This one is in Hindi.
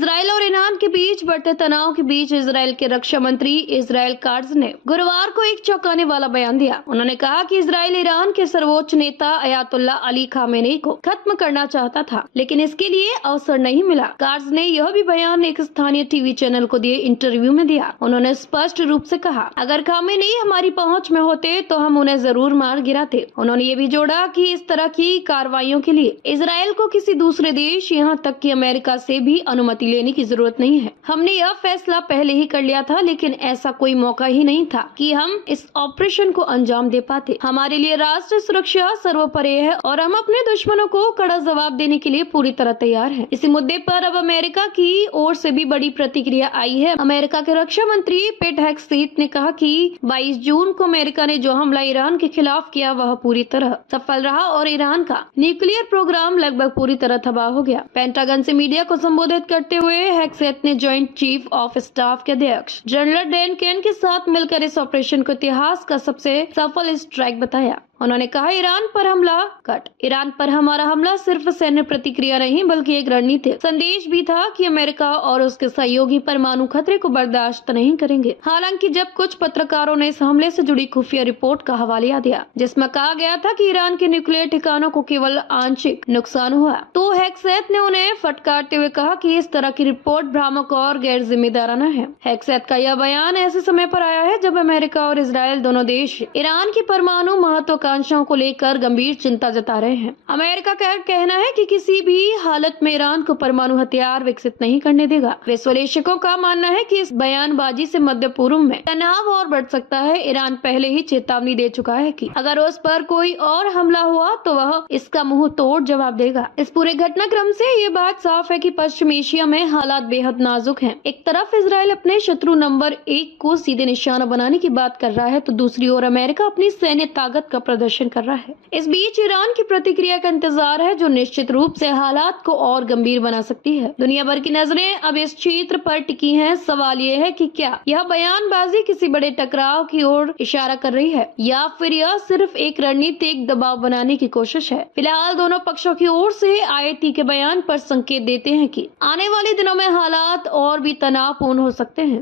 इजराइल और ईरान के बीच बढ़ते तनाव के बीच इजराइल के रक्षा मंत्री इजराइल काट्ज ने गुरुवार को एक चौंकाने वाला बयान दिया। उन्होंने कहा कि इजराइल ईरान के सर्वोच्च नेता अयातुल्ला अली खामेनी को खत्म करना चाहता था, लेकिन इसके लिए अवसर नहीं मिला। काट्ज ने यह भी बयान एक स्थानीय टीवी चैनल को दिए इंटरव्यू में दिया। उन्होंने स्पष्ट रूप से कहा, अगर खामेनी हमारी पहुंच में होते तो हम उन्हें जरूर मार गिराते। उन्होंने ये भी जोड़ा कि इस तरह की कार्रवाइयों के लिए इजराइल को किसी दूसरे देश, यहाँ तक कि अमेरिका से भी अनुमति लेने की जरूरत नहीं है। हमने यह फैसला पहले ही कर लिया था, लेकिन ऐसा कोई मौका ही नहीं था कि हम इस ऑपरेशन को अंजाम दे पाते। हमारे लिए राष्ट्रीय सुरक्षा सर्वोपरि है और हम अपने दुश्मनों को कड़ा जवाब देने के लिए पूरी तरह तैयार हैं। इसी मुद्दे पर अब अमेरिका की ओर से भी बड़ी प्रतिक्रिया आई है। अमेरिका के रक्षा मंत्री पेट हेगसेथ ने कहा कि 22 जून को अमेरिका ने जो हमला ईरान के खिलाफ किया वह पूरी तरह सफल रहा और ईरान का न्यूक्लियर प्रोग्राम लगभग पूरी तरह तबाह हो गया। पेंटागन से मीडिया को संबोधित करते हुए हेगसेथ ने जॉइंट चीफ ऑफ स्टाफ के अध्यक्ष जनरल डैन केन के साथ मिलकर इस ऑपरेशन को इतिहास का सबसे सफल स्ट्राइक बताया। उन्होंने कहा, ईरान पर हमारा हमला सिर्फ सैन्य प्रतिक्रिया नहीं बल्कि एक रणनीतिक संदेश भी था कि अमेरिका और उसके सहयोगी परमाणु खतरे को बर्दाश्त नहीं करेंगे। हालांकि जब कुछ पत्रकारों ने इस हमले से जुड़ी खुफिया रिपोर्ट का हवाला दिया जिसमें कहा गया था कि ईरान के न्यूक्लियर ठिकानों को केवल आंशिक नुकसान हुआ, तो हेगसेथ ने उन्हें फटकारते हुए कहा कि इस तरह की रिपोर्ट भ्रामक और गैर जिम्मेदाराना है। हेगसेथ का यह बयान ऐसे समय पर आया है जब अमेरिका और इजराइल दोनों देश ईरान की परमाणु महत्वाकांक्षाओं को लेकर गंभीर चिंता जता रहे हैं। अमेरिका का कहना है कि किसी भी हालत में ईरान को परमाणु हथियार विकसित नहीं करने देगा। विश्लेषकों का मानना है कि इस बयानबाजी से मध्य पूर्व में तनाव और बढ़ सकता है। ईरान पहले ही चेतावनी दे चुका है कि अगर उस पर कोई और हमला हुआ तो वह इसका मुंह तोड़ जवाब देगा। इस पूरे घटनाक्रम से ये बात साफ है कि पश्चिम एशिया में हालात बेहद नाजुक हैं। एक तरफ इजराइल अपने शत्रु नंबर 1 को सीधे निशाना बनाने की बात कर रहा है, तो दूसरी ओर अमेरिका अपनी सैन्य ताकत का प्रदर्शन कर रहा है। इस बीच ईरान की प्रतिक्रिया का इंतजार है, जो निश्चित रूप से हालात को और गंभीर बना सकती है। दुनिया भर की नजरें अब इस क्षेत्र पर टिकी हैं। सवाल ये है कि क्या यह बयानबाजी किसी बड़े टकराव की ओर इशारा कर रही है या फिर यह सिर्फ एक रणनीतिक दबाव बनाने की कोशिश है। फिलहाल दोनों पक्षों की ओर से आए तीखे बयान पर संकेत देते हैं कि आने वाले दिनों में हालात और भी तनावपूर्ण हो सकते हैं।